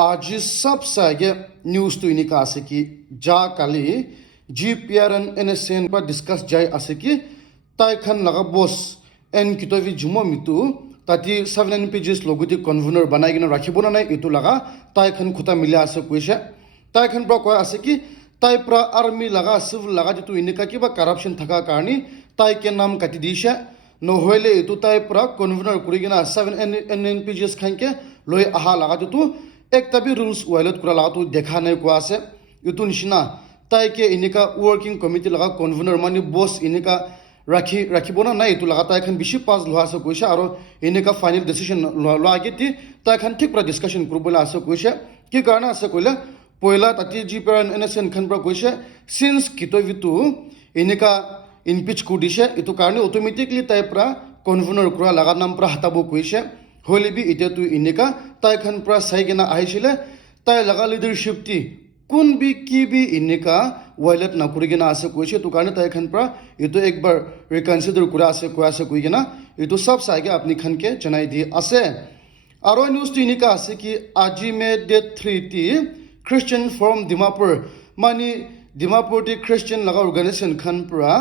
आज सबसे आगे न्यूज तो इन्हीं का आसे कि जा काली GPRN NSN पर डिस्कस जाए आसे कि ताइखन लगा बॉस एन कितोवी जुमो मितु ताकि 7 पेजेस लोगों ती कन्वेनर बनाई गिना राखी बोना नहीं इतु लगा ताइखन खुता मिला आसे कुछ है ताइखन पर कोई आसे कि ताइ प्रा आर्मी लगा सिविल लगा जितु इन्हीं का कि बा करप्शन थका कारणी ताइ के नाम कटी दिशा नोहेले इतु ताइ प्रा कन्वेनर कुरिगिना 7 पेजेस खान के लोय आहा लगा जितु एक तभी रूल्स वायलेट करा लगा तो देखा नहीं को आसे इतु निशिना ताइ के इनका वर्किंग कमिटी लगा कन्वेनर मानी बॉस इनका राखी बोना नहीं तो लगा ताइ खन बिशी पास लोहा से कोई आरो इनका फाइनल डिसीजन लो आगे थी ताइ खन ठीक पर डिस्कशन करबोला आसे कोई कि कारण आसे कोइला पहिला ताति GPRN NSN खन पर कोई सिंस कितो वितु इनका इम्पिच कुडिशे इतु कारण ऑटोमेटिकली ताइ प्रा कन्वेनर करा लगा नाम प्रा हटाबो कोई होली भी इते तु इनका ताइ खन प्रा साइगेना आइसिले ताइ लगा लीडरशिप ती कुन भी की भी इनका वायलेट ना कुरिगिना आसे कोइसे तो कारण ताइ खन प्रा इतो एक बार रिकन्सिडर कुरा आसे को आसे कोइगिना इतो सब साइगे अपनी खन के चनाई दी आसे आरो न्यूज ती इनका आसे कि आजी में डेट 3 ती क्रिश्चियन फ्रॉम दिमापुर मानी दिमापुर ती क्रिश्चियन लगा ऑर्गेनाइजेशन खन प्रा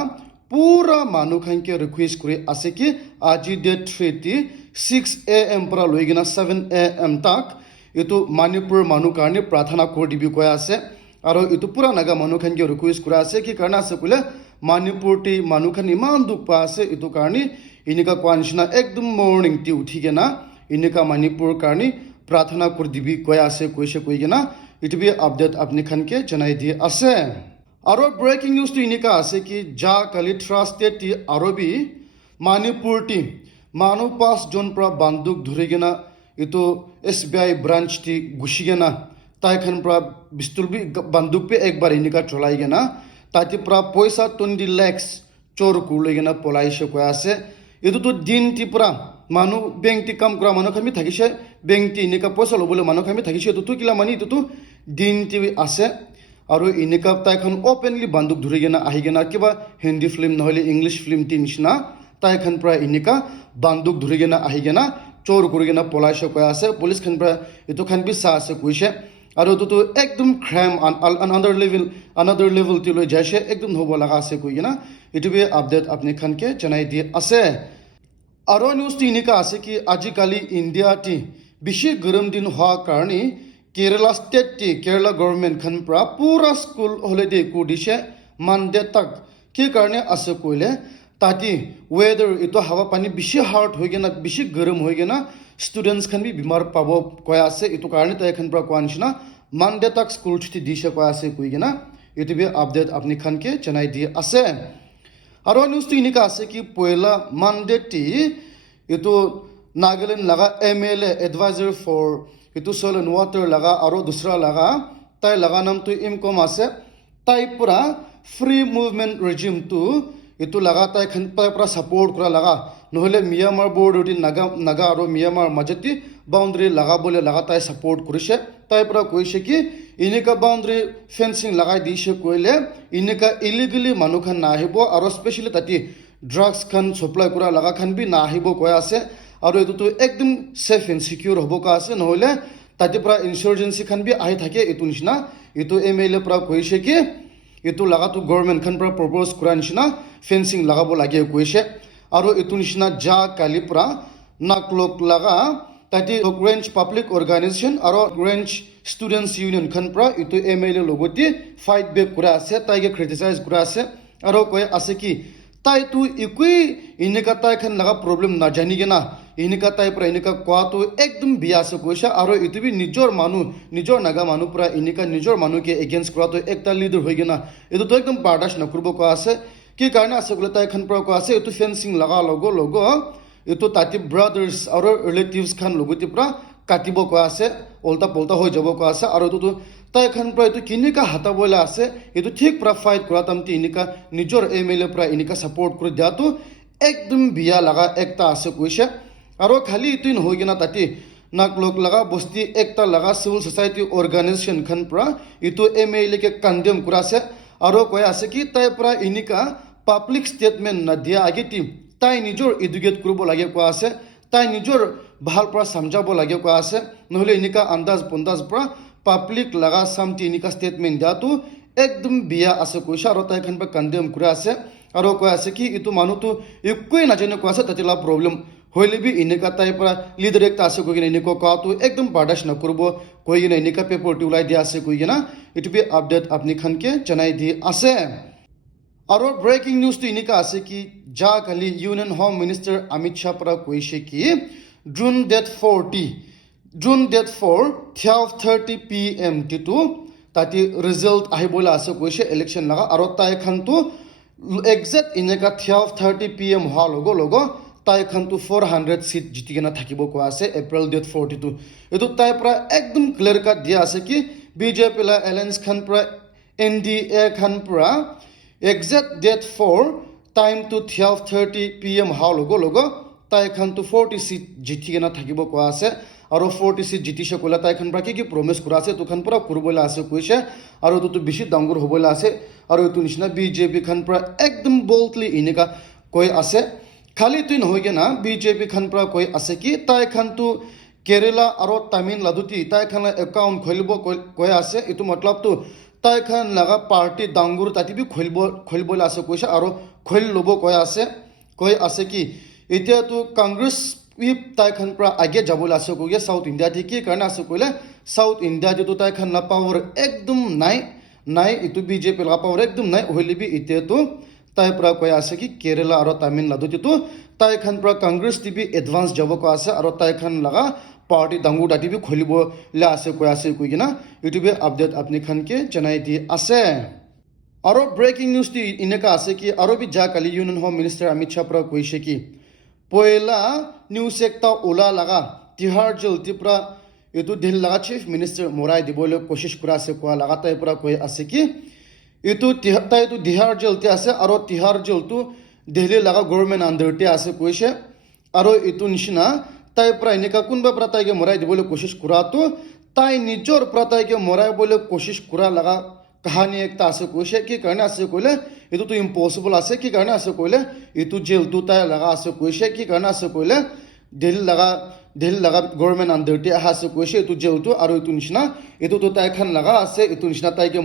पूरा मानु खन के रिक्वेस्ट करे आसे कि आजी डेट 3 ती 6 AM पर लोइगिना 7 AM तक इतु मणिपुर मानु कारणे प्रार्थना कर दिबि कोया आसे आरो इतु पूरा नागा मानु खन के रिक्वेस्ट करा आसे कि करना आसे कुले मणिपुर टी मानु खन इमान दुख पा आसे इतु कारणे इनिका क्वानशिना एकदम मॉर्निंग टी उठी गेना इनिका मणिपुर कारणे प्रार्थना कर दिबि कोया आसे कोइसे कोइ गेना इतु भी अपडेट अपनी खन के जनाई दि आसे आरो ब्रेकिंग न्यूज टी इनिका आसे कि जा कली ट्रस्टेड टी आरो भी मणिपुर टी मानु पास जोन प्रा बंदूक धुरेगिना इतो SBI ब्रांच टी घुसिगेना ताइ खन प्रा बिस्तुल भी बंदूक पे एक बार इनिका चलाइगेना ताति प्रा पैसा 20 lakhs चोर कुलेगेना पलाइसे कोयासे इतो तो दिन टी प्रा मानु बैंक टी कम करा मानु खमी थाकिसे बैंक टी इनिका पैसा लबले मानु खमी थाकिसे तो किला मानी तो दिन टी आसे आरो इनिका ताइ खन ओपनली बंदूक धुरेगेना आहिगेना किबा हिंदी फिल्म नहले इंग्लिश फिल्म टी निसना ताइ खन प्रा इनिका बंदूक धुरेगेना आहिगेना चोर कुरिगेना पलाइसे कोया आसे पुलिस खन प्रा इतो खन भी सा आसे कुइसे आरो तो एकदम क्राइम अनदर लेवल ति लो जैसे एकदम होबो लगा आसे कुइगेना इतो भी अपडेट अपने खन के जनाई दि आसे आरो न्यूज ति इनिका आसे कि आजिकाली इंडिया ति बिशि गरम दिन हुआ कारणे केरला स्टेट ति केरला गवर्नमेंट खन प्रा पूरा स्कूल हॉलिडे को दिसे मंडे तक के कारणे आसे कोइले ताकि वेदर इतो हवा पानी बिशी हार्ड होइगेना बिशी गरम होइगेना स्टूडेंट्स खन भी बीमार पाबो कोया आसे इतो कारणे ताइ खन प्रा क्वानशिना मंडे तक स्कूल छुट्टी दिसे कोया आसे कोइगेना इतो भी अपडेट अपनी खन के जनाई दि आसे आरो न्यूज ति इनिका आसे कि पहिला मंडे टी इतो नागालैंड लगा MLA एडवाइजर फॉर इतो सोइल एंड वाटर लगा आरो दूसरा लगा ताइ लगा नाम तो इमकम आसे ताइ पूरा फ्री मूवमेंट रेजिम तो इतु लगाता है खन पर सपोर्ट करा लगा नहले म्यांमार बॉर्डर नागा और म्यांमार मजती बाउंड्री लगा बोले लगाता है सपोर्ट करिसे ताइ पर कोइसे कि इनिका बाउंड्री फेंसिंग लगाई दिसे कोइले इनिका इलीगली मानु खन ना आहिबो और स्पेशली ताति ड्रग्स खन सप्लाई करा लगा खन भी ना आहिबो कोया आसे और इतु तो एकदम सेफ एंड सिक्योर होबो का आसे नहले ताति पर इंसर्जेंसी खन भी आहि थाके इतु निसना इतु MLA पर कोइसे कि इतु लगा तो गवर्नमेंट खन पर प्रपोज करा निसना फेंसिंग लगाबो लागे कोइसे आरो इतु निसना जा काली प्रा नाकलोक लगा ताति रेंज पब्लिक ऑर्गेनाइजेशन आरो रेंज स्टूडेंट्स यूनियन खन प्रा इतु MLA लोगोती फाइट बैक करा आसे ताइगे क्रिटिसाइज करा आसे आरो कोय आसे कि ताइ तु इकुई इनिका ताइ खन लगा प्रॉब्लम ना जानिगेना इनिका ताइ प्रा इनिका क्वा तो एकदम बियासे कोइसा आरो इतु भी निजोर मानु निजोर नागा मानु प्रा इनिका निजोर मानु के अगेंस्ट करा तो एकता लीडर होइगेना इतु तो एकदम बारदास न करबो को आसे कि कारण आसे गुले ताइ खन प्रा को आसे इतु फेंसिंग लगा लोगो इतु ताति ब्रदर्स और रिलेटिव्स खन लोगोति प्रा काटिबो को आसे उल्टा पुल्टा हो जबो को आसे आरो तो ताइ खन प्रा इतु किनिका हाता बोला आसे इतु ठीक प्रा फाइट करा तमति इनिका निजोर MLA प्रा इनिका सपोर्ट कर दिया तो एकदम बिया लगा एकता आसे कोइसे आरो खाली इतु न होइगेना ताति नाकलोक लगा बस्ती एकता लगा सिविल सोसाइटी ऑर्गेनाइजेशन खन प्रा इतु MLA के कंडेम करासे आरो कोय आसे कि ताइ प्रा इनिका पब्लिक स्टेटमेंट न दिया आगे टीम ताइ निजोर एडुकेट करबो लागे को आसे তাই নিজৰ ভাল পৰা সমজাব লাগে কোৱা আছে নহলে এনেকা আন্দাজ পন্দাজ পৰা পাব্লিক লাগা সামটি এনেকা ষ্টেটমেণ্ট দিয়াটো একদম বিয়া আছে কৈছে আৰু তাই খান পৰা কণ্ডেম কৰি আছে আৰু কৈ আছে কি এইটো মানুহটো একোৱেই নাজানে কৈ আছে তাতে প্ৰব্লেম হইলে বি এনেকা তাই পৰা লিডাৰ একটা আছে কৈ কিনে এনেকুৱা কোৱাটো একদম বাৰ্দাশ্ত নকৰিব কৈ কিনে এনেকা পেপাৰটি ওলাই দিয়া আছে কৈ কিনে এইটো বি আপডেট আপুনি খানকে জনাই দি আছে আৰু ব্ৰেকিং নিউজটো এনেকা আছে কি যা কালি union home minister Amit Shah পৰা কৈছে কি জুন ডেট 4 12:30 PM টিটো তাতে ৰিজাল্ট আহিবলৈ আছে কৈছে ইলেকশ্যন লগা আৰু তাই খানটো একজেক্ট এনেকা 12:30 PM হোৱাৰ লগে তাই খানটো 400 সিট জিতি কিনে থাকিব কোৱা আছে এপ্ৰিল ডেট 42 এইটো তাই পৰা একদম ক্লিয়াৰ কাট দিয়া আছে কি বিজেপি লা এলায়েন্স খান পৰা NDA খান পৰা exact date 4 time to 12:30 PM how logo তাই খানটো 40 সিট জিতি কিনা থাকিব কোৱা আছে আৰু 40 সিট জিতিছে কলা তাই খান পৰা কি প্ৰমিস কৰা আছে তোখান পৰা কৰবলা আছে কৈছে আৰু তো বেছি ডাঙৰ হ'বলা আছে আৰু এইটো নিচিনা বিজেপি খান পৰা একদম বল্ডলি এনেকা কৈ আছে খালি তুই নহয়গে না বিজেপি খান পৰা কৈ আছে কি তাই খানটো কেৰেলা আৰু তামিলনাডুতি তাই খান একাউণ্ট খুলিব কৈ আছে এইটো মতলবটো তাই খান লগা পাৰ্টি ডাঙৰ তাতে বি খুলিবলৈ আছে কৈছে আৰু খুলি ল'ব কৈ আছে কি এতিয়াতো কংগ্ৰেছ তাই খান পৰা আগে যাবলৈ আছে কৈ সাউথ ইণ্ডিয়া কি কাৰণে আছে কৈলে সাউথ ইণ্ডিয়া যিটো তাই খান না পাৱাৰ একদম নাই এইটো বিজেপি লগা পাৱাৰ একদম নাই হ'লে বি এতিয়াতো তাই পৰা কৈ আছে কি কেৰেলা আৰু তামিলনাডু যিটো তাই খান পৰা কংগ্ৰেছ টিভি এডভান্স যাব কৈ আছে আৰু তাই খান লগা পাৰ্টি ডাঙৰ তাতে বি খুলিবলৈ আছে কৈ কিনা ইউটিউবে আপডেট আপুনি খানকে জনাই দি আছে আৰু ব্ৰেকিং নিউজটি এনেকা আছে কি আৰু বি যা কালি union home minister Amit Shah পৰা কৈছে কি পয়লা নিউজ একটা ওলা লগা তিহাৰ জলতি পৰা এইটো দিল্লী লগা চিফ মিনিষ্টাৰ মৰাই দিবলৈ কোচিছ কৰা আছে কোৱা লগা তাই পৰা কৈ আছে কি এইটো তাইটো তিহাৰ জলতি আছে আৰু তিহাৰ জলটো দিল্লী লগা গভৰ্ণমেণ্ট আণ্ডাৰতে আছে কৈছে আৰু এইটো নিচিনা তাই পৰা এনেকা কোনোবা পৰা তাইকে মৰাই দিবলৈ কোচিছ কৰাটো তাই নিজৰ পৰা তাইকে মৰাবলৈ কোচিছ কৰা লগা কাহানী একটা আছে কৈছে কি কাৰণে আছে কৈলে এইটোতো ইম্পচিবল আছে কি কাৰণে আছে কৈলে এইটো জেলটো তাই লগা আছে কৈছে কি কাৰণে আছে কৈলে দিল্লী লগা গভৰ্ণমেণ্ট আণ্ডাৰতে আছে কৈছে এইটো জেলটো আৰু এইটো নিচিনা এইটোতো তাই খান লগা আছে এইটো নিচিনা তাইকে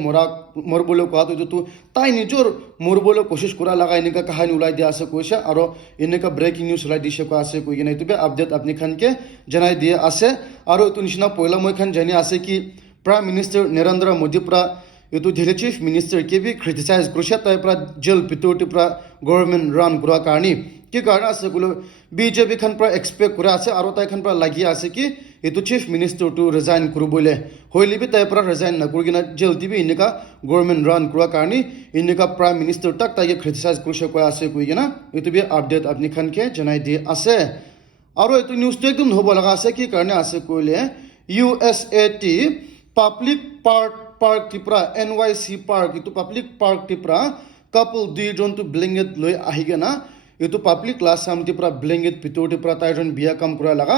মৰিবলৈ কোৱাটো এইটোতো তাই নিজৰ মৰিবলৈ কোচিছ কৰা লগা এনেকা কাহানী ওলাই দিয়া আছে কৈছে আৰু এনেকা ব্ৰেকিং নিউজ ওলাই দিছে কোৱা আছে কৈ কিনে এইটোবে আপডেট আপুনি খানকে জনাই দিয়া আছে আৰু এইটো নিচিনা পইলা মই খান জানি আছে কি প্ৰাইম মিনিষ্টাৰ নৰেন্দ্ৰ মোদী পৰা এইটো Delhi chief minister K B criticise কৰিছে তাই পৰা জেল ভিতৰতে পৰা গভৰ্ণমেণ্ট ৰান কৰাৰ কাৰণে কি কাৰণে আছে বোলো বিজেপি খান পৰা এক্সপেক্ট কৰা আছে আৰু তাই খান পৰা লাগি আছে কি এইটো চিফ মিনিষ্টাৰটো ৰিজাইন কৰিবলৈ হ'লে বি তাই পৰা ৰিজাইন নকৰি কিনে জেল দিবি এনেকা গভৰ্ণমেণ্ট ৰান কৰাৰ কাৰণে এনেকা প্ৰাইম মিনিষ্টাৰ তাইকে ক্ৰিটিচাইজ কৰিছে কৈ আছে কৈ কিনে এইটো বি আপডেট আপুনি খানকে জনাই দি আছে আৰু এইটো নিউজটো একদম হ'ব লগা আছে কি কাৰণে আছে কৈলে USAT পাব্লিক পাৰ্ক টিপ্ৰা NYC পাৰ্ক এইটো পাব্লিক পাৰ্ক টিপ্ৰা কাপল দুইজনটো ব্লেংকেট লৈ আহি কিনে এইটো পাব্লিক ক্লাছ সামটি পৰা ব্লেংকেট ভিতৰতে পৰা তাইজন বিয়া কাম কৰা লগা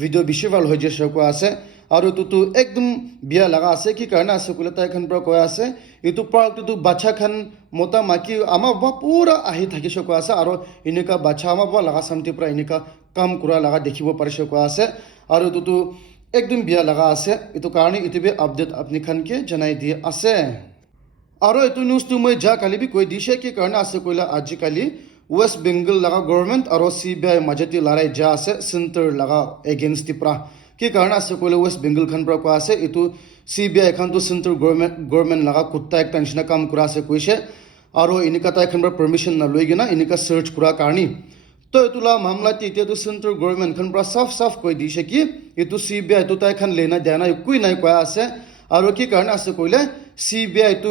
ভিডিঅ' বেছি ভাল হৈ যাইছে কোৱা আছে আৰু এইটোতো একদম বিয়া লগা আছে কি কাৰণে আছে ক'লে তাই খান পৰা কৈ আছে এইটো পাৰ্কটোতো বাচ্চা খান মতা মাকি আমাৰ বা পুৰা আহি থাকিছে কোৱা আছে আৰু এনেকা বাচ্চা আমাৰ বা লগা সামটি পৰা এনেকা কাম কৰা লগা দেখিব পাৰিছে কোৱা আছে আৰু এইটোতো একদম বিয়া লগা আছে এইটো কাৰণে ইউটিউবে আপডেট আপুনি খানকে জনাই দি আছে আৰু এইটো নিউজটো মই যা কালি বি কৈ দিছে কি কাৰণে আছে কৈলে আজিকালি ৱেষ্ট বেংগল লগা গভৰ্ণমেণ্ট আৰু CBI মাজতে লৰাই যা আছে চেণ্টাৰ লগা এগেইনষ্ট পৰা কি কাৰণে আছে কৈলে ৱেষ্ট বেংগল খান পৰা কোৱা আছে এইটো CBI খানটো চেণ্টাৰ গভৰ্ণমেণ্ট লগা কুত্তা একটা নিচিনা কাম কৰা আছে কৈছে আৰু এনেকা তাই খান পৰা পাৰ্মিশ্যন নলৈ কিনে এনেকা চাৰ্চ কৰাৰ কাৰণে তো এইটোলা মামলাটি এতিয়াতো চেণ্টাৰ গভৰ্ণমেণ্ট খান পৰা সাফ কৈ দিছে কি এইটো CBI টো তাই খান লেনা দিয়া নাই একোৱেই নাই কোৱা আছে আৰু কি কাৰণে আছে কৈলে CBI টো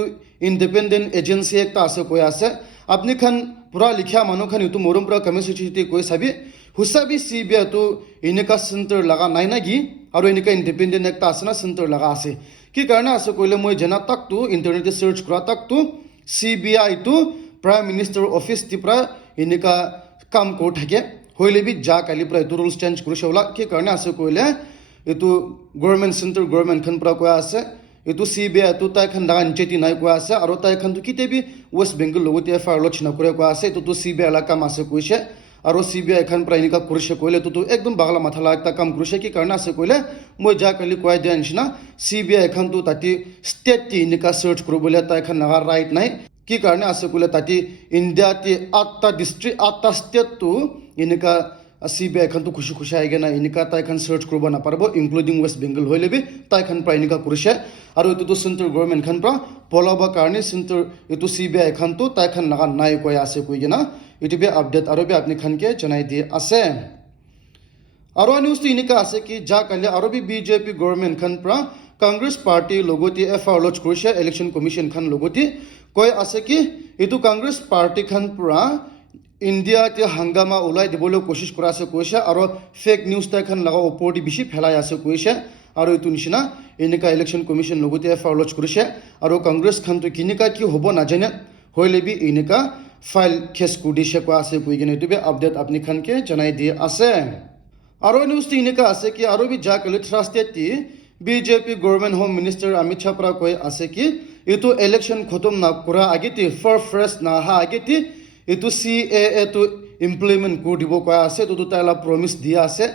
ইণ্ডিপেণ্ডেণ্ট এজেঞ্চি একটা আছে কৈ আছে আপুনি খান পুৰা লিখা মানুহ খান এইটো মৰম পৰা কমিউনিটি কৈ চাবি হুচাবি CBI টো এনেকা চেণ্টাৰ লগা নাই নেকি আৰু এনেকা ইণ্ডিপেণ্ডেণ্ট একটা আছে না চেণ্টাৰ লগা আছে কি কাৰণে আছে কৈলে মই জনা তাকটো ইণ্টাৰনেটে চাৰ্চ কৰা তাকটো CBI টো প্ৰাইম মিনিষ্টাৰ অফিচ পৰা এনেকা কাম কৰি থাকে হ'লে বি যা কালি পৰা এইটো ৰুলছ চেঞ্জ কৰিছে ওলা কি কাৰণে আছে কৈলে এইটো গভৰ্ণমেণ্ট চেণ্টাৰ গভৰ্ণমেণ্ট খান পৰা কোৱা আছে এইটো CBI টো তাই খান লগা নিচেতি নাই কোৱা আছে আৰু তাই খানটো কেতিয়াবি ৱেষ্ট বেংগল লগতে FIR লঞ্চ নকৰে কোৱা আছে এইটোতো CBI লা কাম আছে কৈছে আৰু CBI খান পৰা এনেকা কৰিছে কইলে তো একদম বাগলা মাথা লাগতা কাম কৰিছে কি কাৰণে আছে কইলে মই যা কালি কয় দিয়া নিচিনা CBI খান তো তাতি ষ্টেট টি এনেকা সার্চ কৰিবলৈ তাই খান নাগাৰ ৰাইট নাই কি কাৰণে আছে কইলে তাতি ইণ্ডিয়া টি 8টা ডিস্ট্ৰিক্ট 8টা ষ্টেট তো এনেকা CBI খান তো খুশি খুশি আইগে না এনেকা তাই খান সার্চ কৰিব নাপাৰব ইনক্লুডিং ওয়েস্ট বেঙ্গল হইলেবি তাই খান পৰা এনেকা কৰিছে আৰু এটো তো সেন্ট্ৰাল গভৰ্নমেন্ট খান পৰা পলাবা কাৰণে সেন্ট্রাল এটো CBI খান তো তাই খান নাগা নাই কয় আছে কইগে না এটো বি আপডেট আৰু বি আপনি খানকে জনাই দিয়ে আছে আৰু নিউজ তো এনেকা আছে কি যা কালি আৰু বি BJP গভৰ্নমেন্ট খান পৰা কংগ্ৰেস পাৰ্টি লগতি FR লঞ্চ কৰিছে ইলেকশন কমিশন খান লগতি কয় আছে কি এটো কংগ্ৰেস পাৰ্টি খান পৰা ইন্ডিয়া তে হাঙ্গামা ওলাই দিবলৈ কোশিশ কৰা আছে কৈছে আৰু ফেক নিউজ তাই খান লাগা ওপৰটি বেছি ফেলাই আছে কৈছে আৰু এটো নিচিনা এনেকা ইলেকশন কমিশন লগতি FR লঞ্চ কৰিছে আৰু কংগ্রেস খান তো কিনিকা কি হ'ব নাজানে হইলেবি এনেকা ফাইল কেস কুদিছে কোৱা আছে কইগেনে এটো বি আপডেট আপনি খানকে জনাই দিয়ে আছে আৰু নিউজ টি এনেকা আছে কি আৰু বি যা কালি ট্ৰাস্টেড টি BJP government home minister Amit Shah পৰা কয় আছে কি এটো ইলেকশন খতম না কৰা আগেতে ফ্ৰেশ না হা আগেতে এটো CAA তো ইমপ্লিমেন্ট কৰি দিব কোৱা আছে তো তাইলা প্ৰমিস দিয়া আছে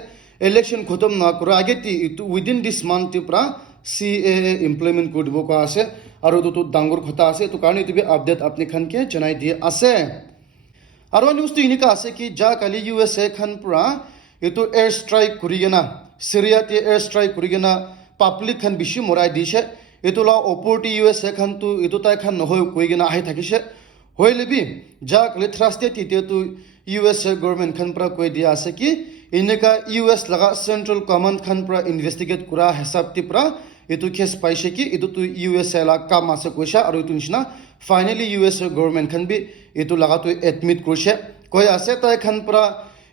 ইলেকশন খতম না কৰা আগেতে এটো উইদিন দিস মান্থ পৰা CAA ইমপ্লিমেন্ট কৰি দিব কোৱা আছে আৰু তো ডাঙৰ কথা আছে তো কাৰণে এটো বি আপডেট আপনি খানকে জনাই দিয়ে আছে আৰু নিউজ টো এনেকা আছে কি যা কালি USA খান পৰা এটো air strike কৰিগেনা সিৰিয়াতে air strike কৰিগেনা public খান বেছি মৰাই দিছে এটো লা অপৰটি USA খান তো এটো তাই খান নহয় কইগেনা আহি থাকিছে হইলেবি যা কালি ট্রাস্টেড টিতে তো USA গভর্নমেন্ট খান পৰা কৈ দিয়া আছে কি এনেকা US লাগা সেন্ট্ৰাল কমান্ড খান পৰা ইনভেস্টিগেট কৰা হিসাবটি পৰা এটো কেস পাইছে কি এটো তো USA লা কাম আছে কৈছে আৰু এটো নিচিনা ফাইনালি USA গভৰ্নমেন্ট খান বি এটো লাগা তো এডমিট কৰিছে কৈ আছে তাই খান পৰা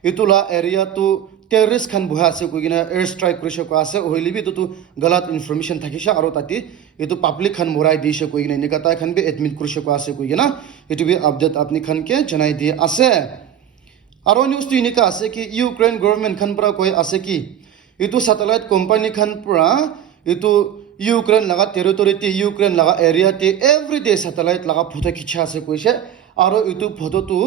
এটো লা এৰিয়া তো টেৰৰিস্ট খান বহা আছে কইগিনা এয়াৰ স্ট্ৰাইক কৰিছে কোৱা আছে হইলিবি তো গলত ইনফৰমেশন থাকিছে আৰু তাতি এটো পাব্লিক খান মৰাই দিছে কইগিনা এনেকা তাই খান বি এডমিট কৰিছে কোৱা আছে কইগিনা এটো বি আপডেট আপনি খানকে জনাই দিয়ে আছে আৰু নিউজ টো এনেকা আছে কি ইউক্ৰেন গভৰ্নমেন্ট খান পৰা কৈ আছে কি এটো স্যাটেলাইট কোম্পানি খান পৰা এটো ইউক্ৰেন লাগা টেৰিটৰিতে ইউক্ৰেন লাগা এৰিয়াতে এভৰিডে স্যাটেলাইট লাগা ফটো খিচা আছে কৈছে আৰু এটো ফটো তো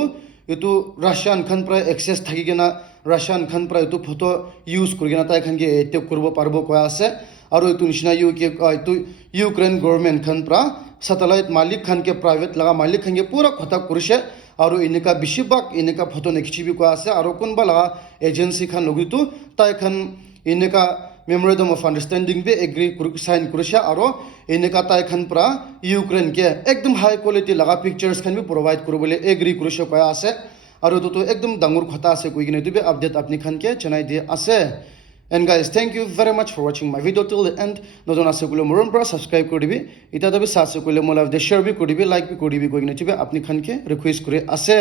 এটো ৰাশিয়ান খান পৰা এক্সেস থাকি গেনা ৰাশিয়ান খান পৰা এটো ফটো ইউজ কৰি গেনা তাই খানকে এটেক কৰিব পাৰবো কোৱা আছে আৰু এটো নিচিনা এটো ইউক্ৰেন গভৰ্নমেন্ট খান পৰা স্যাটেলাইট মালিক খানকে প্ৰাইভেট লাগা মালিক খানকে পুৰা কথা কৰিছে আৰু এনেকা বেছিভাগ এনেকা ফটো নেখিচিবি কোৱা আছে আৰু কোনবা লাগা এজেন্সি খান লগিতো তাই খান এনেকা মেমোৰেন্ডাম অফ আন্ডাৰস্ট্যান্ডিং বি এগ্ৰি সাইন কৰিছে আৰু এনেকা তাই খান পৰা ইউক্ৰেন কে একদম হাই কোয়ালিটি লাগা পিকচাৰ্স খান বি প্ৰোভাইড কৰিবলৈ এগ্ৰি কৰিছে কোৱা আছে আৰু তো একদম ডাঙৰ কথা আছে কইগিনে এটো বি আপডেট আপনি খানকে জনাই দিয়ে আছে And guys, thank you very much for watching my video till the end. নজন আছে কইলে মৰম পৰা সাবস্ক্ৰাইব কৰি দিবি ইটা দবি সাথে কইলে মোলা দে শেয়াৰ বি কৰি দিবি লাইক বি কৰি দিবি কইগিনে চিবে আপনি খানকে ৰিকোয়েস্ট কৰি আছে